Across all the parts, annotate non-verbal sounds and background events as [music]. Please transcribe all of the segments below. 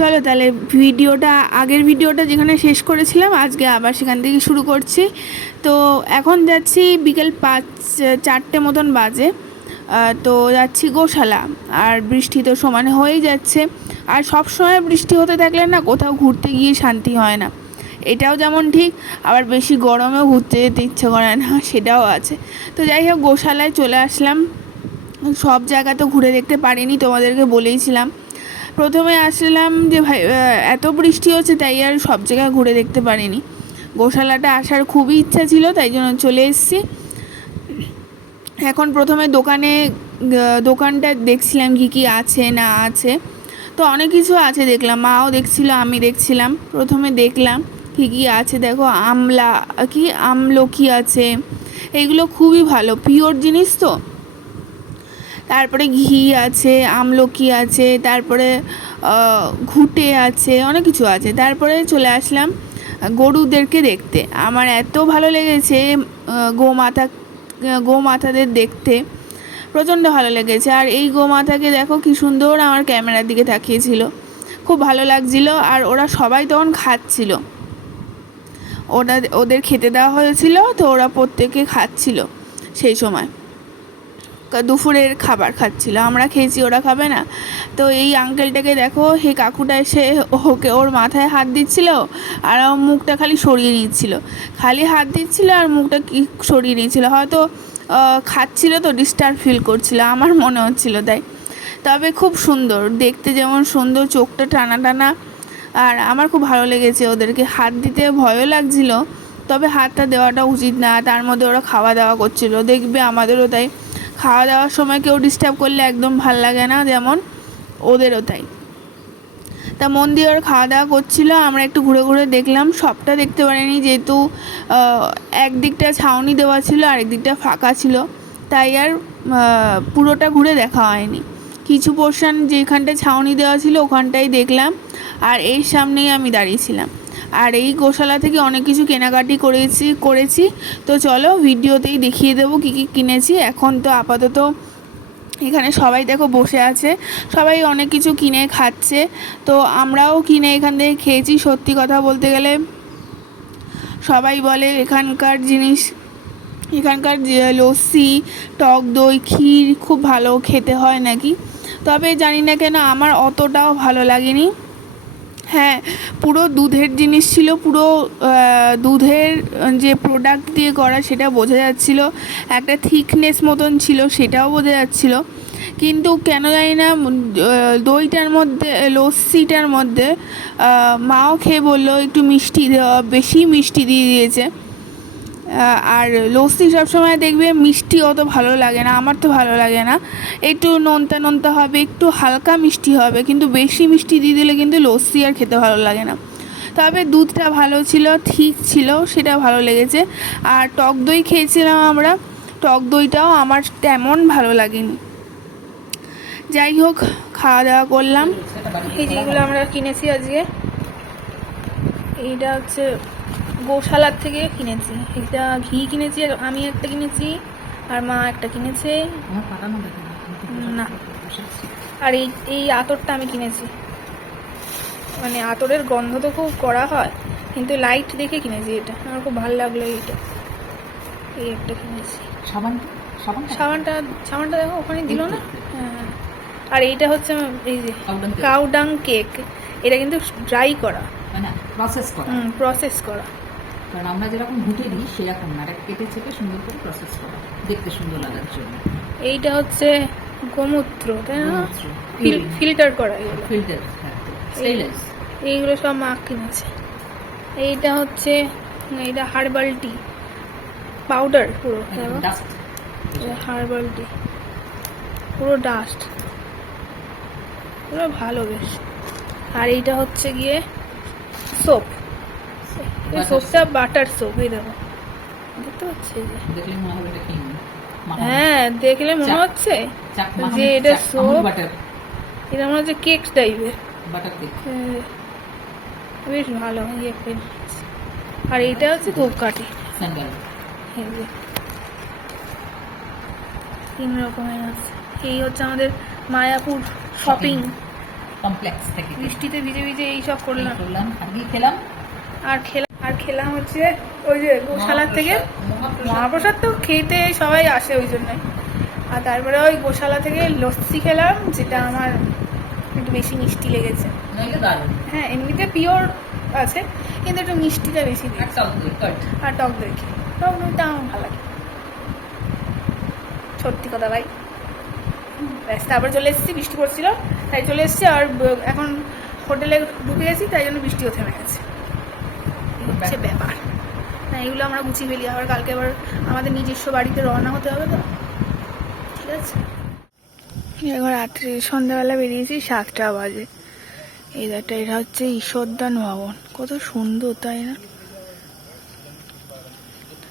চলো তাহলে ভিডিওটা, আগের ভিডিওটা যেখানে শেষ করেছিলাম, আজকে আবার সেখান থেকে শুরু করছি। তো এখন যাচ্ছি বিকেল পাঁচ, চারটে মতন বাজে। তো যাচ্ছি গোশালা, আর বৃষ্টি তো সমানে হয়েই যাচ্ছে। আর সব সময় বৃষ্টি হতে থাকলে না কোথাও ঘুরতে গিয়ে শান্তি হয় না। এটাও যেমন ঠিক, আবার বেশি গরমেও ঘুরতে যেতে ইচ্ছে করে না, সেটাও আছে। তো যাই হোক, গোশালায় চলে আসলাম। সব জায়গা তো ঘুরে দেখতে পারিনি, তোমাদেরকে বলেইছিলাম। প্রথমে আসলাম যে, ভাই এত বৃষ্টি হচ্ছে, তাই আর সব জায়গা ঘুরে দেখতে পারিনি। গোশালাটা আসার খুবই ইচ্ছা ছিল, তাই জন্য চলে এসেছি। এখন প্রথমে দোকানে দোকানটা দেখছিলাম কি কি আছে, না আছে। তো অনেক কিছু আছে দেখলাম, মাও দেখছিল, আমি দেখছিলাম। প্রথমে দেখলাম কি কি আছে, দেখো, আমলা, কি আমলকি আছে, এগুলো খুবই ভালো, পিওর জিনিস তো। তারপরে ঘি আছে, আমলকি আছে, তারপরে ঘুটে আছে, অনেক কিছু আছে। তারপরে চলে আসলাম গরুদেরকে দেখতে। আমার এত ভালো লেগেছে গোমাতা গোমাতাদের দেখতে। প্রচণ্ড ভালো লেগেছে। আর এই গোমাতাকে দেখো কি সুন্দর আমার ক্যামেরার দিকে তাকিয়েছিল। খুব ভালো লাগছিল। আর ওরা সবাই তখন খাচ্ছিল। ওরা ওদের খেতে দেওয়া হয়েছিল, তো ওরা প্রত্যেকে খাচ্ছিল সেই সময়। দুপুরের খাবার খাচ্ছিল। আমরা খেয়েছি, ওরা খাবে না। তো এই আঙ্কেলটাকে দেখো, হে কাকুটা এসে ওকে ওর মাথায় হাত দিচ্ছিল আর মুখটা খালি সরিয়ে নিচ্ছিল। খালি হাত দিচ্ছিল আর মুখটা কি সরিয়ে নিচ্ছিল। হয়তো খাচ্ছিল তো ডিস্টার্ব ফিল করছিল, আমার মনে হচ্ছিল তাই। তবে খুব সুন্দর, দেখতে যেমন সুন্দর, চোখটা টানা টানা। আর আমার খুব ভালো লেগেছে ওদেরকে। হাত দিতে ভয়ও লাগছিল, তবে হাতটা দেওয়াটা উচিত না। তার মধ্যে ওরা খাওয়া দাওয়া করছিল, দেখবে আমাদেরও তাই। খাওয়া দাওয়ার সময় কেউ ডিস্টার্ব করলে একদম ভালো লাগে না, যেমন ওদেরও তাই। তা মন দিয়ে ওরা খাওয়া দাওয়া করছিল, আমরা একটু ঘুরে ঘুরে দেখলাম, সবটা দেখতে পারিনি, যেহেতু একদিকটা ছাউনি দেওয়া ছিল আর একদিকটা ফাঁকা ছিল। তাই আর পুরোটা ঘুরে দেখা হয়নি। কিছু পোর্শন যেখানটায় ছাউনি দেওয়া ছিল ওখানটাই দেখলাম, আর এর সামনেই আমি দাঁড়িয়েছিলাম আর এই গোশালা থেকে অনেক কিছু কেনাকাটি করেছি করেছি। তো চলো ভিডিওতেই দেখিয়ে দেবো কী কী কিনেছি। এখন তো আপাতত এখানে সবাই দেখো বসে আছে। সবাই অনেক কিছু কিনে খাচ্ছে। তো আমরাও কিনে এখান থেকে খেয়েছি। সত্যি কথা বলতে গেলে সবাই বলে এখানকার জিনিস, এখানকার লস্যি, টক দই, ক্ষীর খুব ভালো খেতে হয় নাকি? তবে জানি না কেন আমার অতটাও ভালো লাগেনি। হ্যাঁ পুরো দুধের জিনিস ছিল, পুরো দুধের যে প্রোডাক্ট দিয়ে করা সেটা বোঝা যাচ্ছিল, একটা থিকনেস মতন ছিল সেটাও বোঝা যাচ্ছিল। কিন্তু কেন জানি না দইটার মধ্যে, লস্যিটার মধ্যে মাও খেয়ে বলল, একটু মিষ্টি দেওয়া, বেশি মিষ্টি দিয়ে দিয়েছে। আর লস্যি সবসময় দেখবে মিষ্টি অত ভালো লাগে না, আমার তো ভালো লাগে না। একটু নোনতা নোনতা হবে, একটু হালকা মিষ্টি হবে, কিন্তু বেশি মিষ্টি দিয়ে দিলে কিন্তু লস্যি আর খেতে ভালো লাগে না। তবে দুধটা ভালো ছিল, ঠিক ছিল, সেটা ভালো লেগেছে। আর টক দই খেয়েছিলাম আমরা, টক দইটাও আমার তেমন ভালো লাগেনি। যাই হোক, খাওয়া দাওয়া করলাম। এই যেগুলো আমরা কিনেছি আজকে, এইটা হচ্ছে গোশালার থেকে কিনেছি। এটা ঘি কিনেছি আর আমি একটা কিনেছি আর মা একটা কিনেছে। না। আর এই এই আতরটা আমি কিনেছি। মানে আতরের গন্ধ তো খুব করা হয় কিন্তু লাইট দেখে কিনেছি এটা। আমার খুব ভালো লাগল এইটা। এই একটা কিনেছি। সাবান সাবান সাবানটা সাবানটা দেখো ওখানে দিল না? হ্যাঁ আর এইটা হচ্ছে এই যে। কাউডাং কেক এটা কিন্তু ড্রাই করা। প্রসেস করা। প্রসেস করা। কারণ আমরা যেরকম ঘুটে দিই সেরকম না। এটা কেটে চেপে সুন্দর করে প্রসেস করা। দেখতে সুন্দর লাগার জন্য। এইটা হচ্ছে গোমূত্র তাই না? ফিল্টার করা এগুলো। ফিল্টার স্টেইনলেস এইগুলো সব মা কিনেছে। এইটা হচ্ছে এইটা হার্বাল টি পাউডার পুরো হার্বাল টি পুরো ডাস্ট পুরো ভালো বেশ। আর এইটা হচ্ছে গিয়ে সোপ এই সোপটা বাটার সোপ এই দেখো। দেখতে পাচ্ছি দেখলে মনে হবে এটা কিনবো হ্যাঁ দেখলে মনে হচ্ছে যে এটা সোপ এটা মনে হচ্ছে কেক টাইপের বাটার কেক হ্যাঁ, বেশ ভালো ইয়ে পেন আর এইটা হচ্ছে ধূপকাঠি। স্যান্ডেল। তিন রকমের আছে। এই হচ্ছে আমাদের মায়াপুর শপিং কমপ্লেক্স থেকে। বৃষ্টিতে ভিজে ভিজে এইসব করলাম। করলাম আজকে খেলাম। আর খেলাম আর খেলাম হচ্ছে ওই যে গোশালার থেকে। মহাপ্রসাদ। তো খেতে সবাই আসে ওই জন্যই আর তারপরে ওই গোশালা থেকে লস্যি খেলাম যেটা আমার একটু বেশি মিষ্টি লেগেছে। হ্যাঁ এমনিতে পিওর আছে কিন্তু একটু মিষ্টিটা বেশি আর টক দই খেয়ে। টক দইটা আমার ভালো লাগে। সত্যি কথা ভাই। ব্যাস তারপর চলে এসেছি বৃষ্টি পড়ছিল তাই চলে এসেছি আর এখন হোটেলে ঢুকে গেছি তাই জন্য বৃষ্টিও থেমে গেছে। হচ্ছে ব্যাপার। না, এগুলো আমরা গুছিয়ে ফেলি। আবার কালকে আবার আমাদের নিজস্ব বাড়িতে রওনা হতে হবে তো। ঠিক আছে? এবার রাত্রি সন্ধ্যাবেলা বেরিয়েছি সাতটা বাজে। এই এটা হচ্ছে ঈশ্বরদান ভবন। কত সুন্দর, তাই না?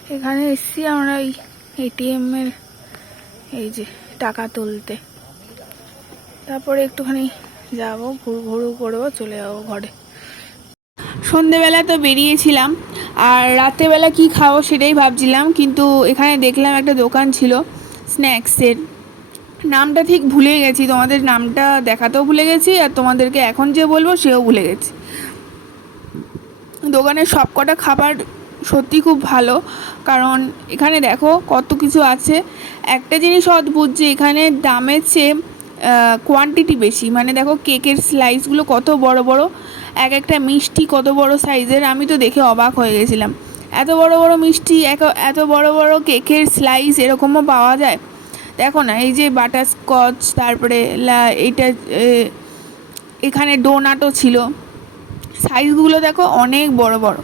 এখানে এসছি আমরা ওই এটিএম এর এই যে টাকা তুলতে। তারপরে একটুখানি যাব ঘুরু ঘুরু করব, চলে যাব ঘরে। সন্ধেবেলা তো বেরিয়েছিলাম, আর রাত্রেবেলা কি খাব সেটাই ভাবছিলাম, কিন্তু এখানে দেখলাম একটা দোকান ছিল, স্ন্যাক্সের। নামটা ঠিক ভুলে গেছি, তোমাদের নামটা দেখাতেও ভুলে গেছি, আর তোমাদেরকে এখন যে বলব সেও ভুলে গেছি। দোকানের সব কটা খাবার সত্যি খুব ভালো, কারণ এখানে দেখো কত কিছু আছে। একটা জিনিস অদ্ভুত যে এখানে দামের চেয়ে কোয়ান্টিটি বেশি মানে দেখো কেকের স্লাইসগুলো কত বড় বড় এক একটা মিষ্টি কত বড় সাইজের, আমি তো দেখে অবাক হয়ে গেছিলাম। এত বড় বড় মিষ্টি, এত বড় বড় কেকের স্লাইস এরকমও পাওয়া যায়? দেখো না, এই যে বাটার স্কচ তারপরে এটা এখানে ডোনাটও ছিল। সাইজগুলো দেখো অনেক বড় বড়।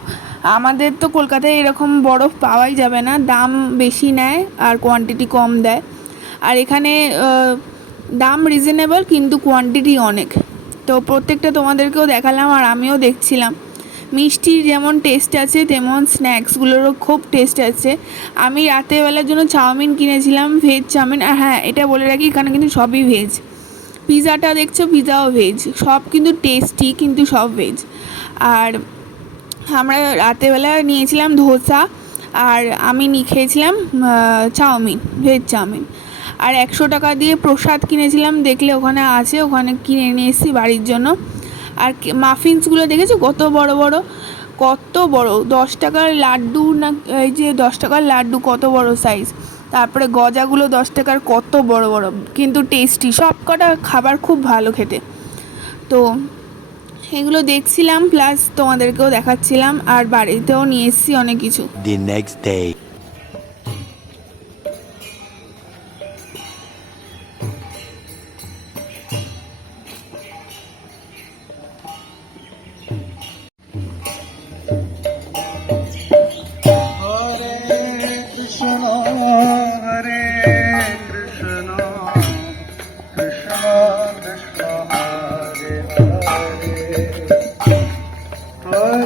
আমাদের তো কলকাতায় এরকম বরফ পাওয়াই যাবে না, দাম বেশি নেয় আর কোয়ান্টিটি কম দেয়। আর এখানে দাম রিজনেবল কিন্তু কোয়ান্টিটি অনেক। তো প্রত্যেকটা তোমাদেরকেও দেখালাম আর আমিও দেখছিলাম। মিষ্টির যেমন টেস্ট আছে, তেমন স্ন্যাক্সগুলোরও খুব টেস্ট আছে। আমি রাতেরবেলার জন্য চাউমিন কিনেছিলাম ভেজ চাউমিন। আর হ্যাঁ এটা বলে রাখি, এখানে কিন্তু সবই ভেজ পিৎজাটা দেখছ পিৎজাও ভেজ সব কিন্তু টেস্টি কিন্তু সব ভেজ আর আমরা রাতেরবেলা নিয়েছিলাম ধোসা, আর আমি নিয়ে খেয়েছিলাম চাউমিন ভেজ চাউমিন। আর একশো টাকা দিয়ে প্রসাদ কিনেছিলাম, দেখলে ওখানে আছে, ওখানে কিনে নিয়ে এসেছি বাড়ির জন্য। আর মাফিনসগুলো দেখেছ? কত বড় বড়, কত বড়, দশ টাকার লাড্ডু না, এই যে দশ টাকার লাড্ডু কত বড় সাইজ তারপরে গজাগুলো দশ টাকার কত বড় বড়, কিন্তু টেস্টি সব কটা খাবার খুব ভালো খেতে। তো এগুলো দেখছিলাম প্লাস তোমাদেরকেও দেখাচ্ছিলাম, আর বাড়িতেও নিয়ে এসেছি অনেক কিছু।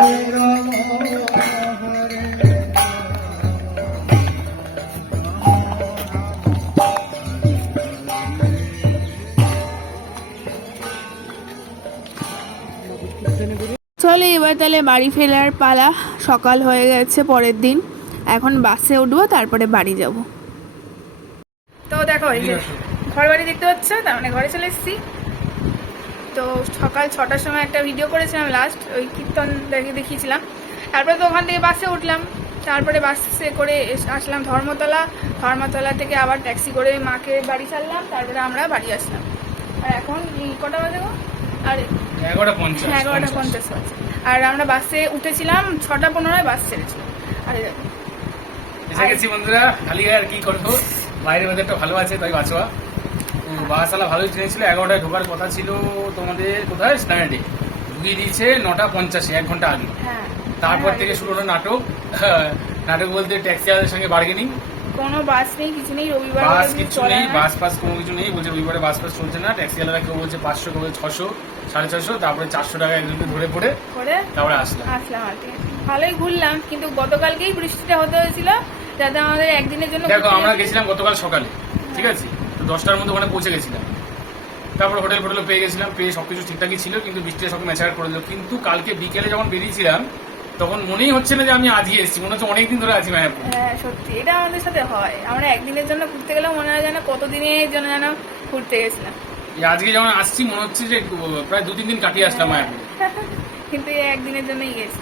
চলে এবার তাহলে বাড়ি ফেরার পালা। সকাল হয়ে গেছে পরের দিন। এখন বাসে উঠবো তারপরে বাড়ি যাব। তো দেখো ঘর বাড়ি দেখতে পাচ্ছ? তার মানে ঘরে চলে এসেছি। তো সকাল ছটার সময় একটা ভিডিও করেছিলাম লাস্ট ওই কীর্তন দেখে দেখিয়েছিলাম। তারপরে তো ওখান থেকে বাসে উঠলাম। তারপরে বাসে করে আসলাম ধর্মতলা। ধর্মতলা থেকে আবার ট্যাক্সি করে মাকে বাড়ি ছাড়লাম। তারপরে আমরা বাড়ি আসলাম। আর এখন কটা বাজে গো? আর এগারোটা পঞ্চাশ হ্যাঁ এগারোটা পঞ্চাশ। বাজে। আর আমরা বাসে উঠেছিলাম ছটা পনেরোয় বাস ছেড়েছিল। আরে দেখো এসে গেছি বন্ধুরা খালি আর কি করব? বাইরের ওয়েদারটা ভালো আছে তাই বাঁচোয়া তো বাসালা ভালোই ট্রেন ছিল এগারোটায় ঢোকার কথা ছিল তোমাদের কোথায়? স্ট্যান্ডে ঢুকিয়ে দিয়েছে নটা পঞ্চাশে এক ঘণ্টা আগে। হ্যাঁ তারপর থেকে শুরু হলো নাটক। [laughs] নাটক বলতে ট্যাক্সি আলাদের সঙ্গে বার্গেনিং কোনো বাস নেই কিছু নেই রবিবার বাস কিছু নেই বাস ফাস কোনো কিছু নেই বলছে রবিবারে বাস ফাস চলছে না ট্যাক্সি আলাদা কেউ বলছে পাঁচশো কেউ বলছে ছশো সাড়ে ছশো তারপরে চারশো টাকা একজনকে ধরে পড়ে তারপরে আসলাম। আসলাম আর ভালোই ঘুরলাম কিন্তু গতকালকেই বৃষ্টিটা হতে হয়েছিল যাতে আমাদের একদিনের জন্য দেখো আমরা গেছিলাম গতকাল সকালে ঠিক আছে? তো দশটার মধ্যে ওখানে পৌঁছে গেছিলাম। তারপর হোটেল ফোটেল পেয়ে গেছিলাম পেয়ে সব কিছু ঠিকঠাকই ছিল কিন্তু বৃষ্টিটা সব ম্যাচার করে দিল। কিন্তু কালকে বিকেলে যখন বেরিয়েছিলাম তখন মনেই হচ্ছে না যে আমি আজকে এসেছি মনে হচ্ছে অনেকদিন ধরে আছি মায়াপুর। হ্যাঁ সত্যি এটা আমাদের সাথে হয়। আমরা একদিনের জন্য ঘুরতে গেলেও মনে হয় যেন কতদিনের জন্য যেন ঘুরতে গেছিলাম। আজকে যখন আসছি মনে হচ্ছে যে প্রায় দু তিন দিন কাটিয়ে আসলাম মায়াপুরে। [laughs] কিন্তু একদিনের জন্যই গেছি।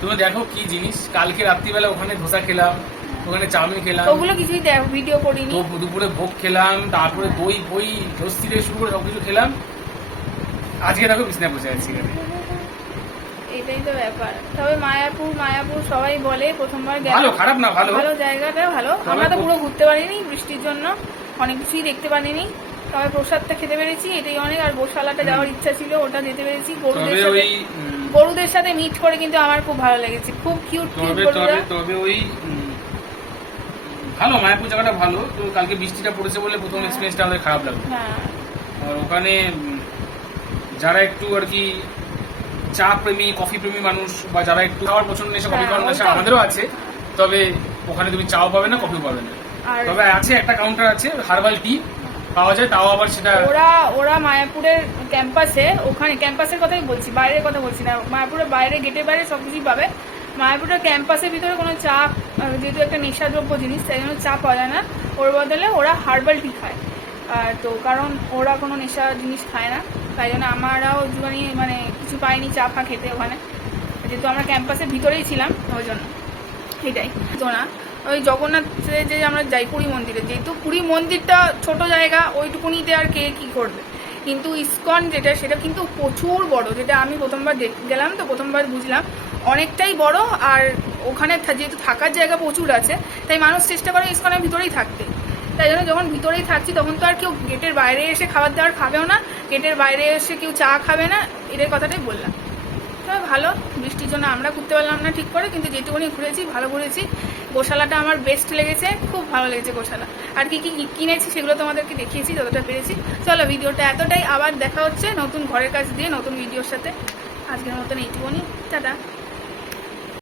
তুমি দেখো কি জিনিস কালকে রাত্রিবেলা ওখানে ধোসা খেলাম ওখানে চাউমিন খেলাম। ওগুলো কিছুই ভিডিও করিনি। দুপুরে ভোগ খেলাম তারপরে দই ফই লস্যি থেকে শুরু করে সবকিছু খেলাম। আজকে দেখো বিছনায় বসে আছি এখানে। এটাই তো ব্যাপার। তবে মায়াপুর মায়াপুর সবাই বলে প্রথমবার ভালো খারাপ না ভালো। ভালো জায়গাটা ভালো। আমরা তো পুরো ঘুরতে পারিনি বৃষ্টির জন্য। অনেক কিছুই দেখতে পারিনি। তবে প্রসাদটা খেতে পেরেছি এটাই অনেক। আর গোশালাটা যাওয়ার ইচ্ছা ছিল ওটা যেতে পেরেছি। গরুদের সাথে গরুদের সাথে মিট করে কিন্তু আমার খুব ভালো লেগেছে। খুব কিউট কিউট তবে তবে ওই ভালো মায়াপুর জায়গাটা ভালো তো কালকে বৃষ্টিটা পড়েছে বলে প্রথম এক্সপিরিয়েন্সটা আমাদের খারাপ লাগল। হ্যাঁ। আর ওখানে যারা একটু আর কি চা প্রেমী কফি প্রেমী মানুষ বা যারা একটু খাওয়ার পছন্দ নেশা কফি হ্যাঁ, খাওয়ার নেশা আমাদেরও আছে তবে ওখানে তুমি চাও পাবে না কফিও পাবে না। তবে আছে একটা কাউন্টার আছে হার্বাল টি পাওয়া যায় তাও আবার সেটা ওরা ওরা মায়াপুরের ক্যাম্পাসে ওখানে ক্যাম্পাসের কথাই বলছি বাইরের কথা বলছি না মায়াপুরের বাইরে গেটের বাইরে সব কিছুই পাবে। মায়াপুরের ক্যাম্পাসের ভিতরে কোনো চা যেহেতু একটা নেশাদ্রব্য জিনিস, তাই জন্য চা পাওয়া যায় না। ওর বদলে ওরা হার্বাল টি খায়। আর তো কারণ ওরা কোনো নেশা জিনিস খায় না। তাই জন্য আমারাও একটুখানি মানে কিছু পাইনি চা ফা খেতে ওখানে। যেহেতু আমরা ক্যাম্পাসের ভিতরেই ছিলাম, ওই জন্য। এটাই। তো না, ওই জগন্নাথে যে আমরা যাই পুরী মন্দিরে, যেহেতু পুরী মন্দিরটা ছোট জায়গা, ওইটুকুনিতে আর কে কি করবে? কিন্তু ইসকন যেটা, সেটা কিন্তু প্রচুর বড়, যেটা আমি প্রথমবার দেখ- গেলাম তো, প্রথমবার বুঝলাম। অনেকটাই বড় আর ওখানে যেহেতু থাকার জায়গা প্রচুর আছে, তাই মানুষ চেষ্টা করে ইসকনের ভিতরেই থাকতে। তাই জন্য যখন ভিতরেই থাকছি, তখন তো আর কেউ গেটের বাইরে এসে খাবার দাবার খাবেও না, গেটের বাইরে এসে কেউ চা খাবে না, এদের কথাটাই বললাম। তবে ভালো, বৃষ্টির জন্য আমরা ঘুরতে পারলাম না ঠিক করে, কিন্তু যেটুকুনি ঘুরেছি, ভালো ঘুরেছি। গোশালাটা আমার বেস্ট লেগেছে, খুব ভালো লেগেছে গোশালা। আর কি কি কিনেছি সেগুলো তোমাদেরকে দেখিয়েছি, যতটা পেরেছি। চলো ভিডিওটা এতটাই, আবার দেখা হচ্ছে নতুন ঘরের কাজ দিয়ে, নতুন ভিডিওর সাথে। আজকের মতন এইটুকুনি, টাটা।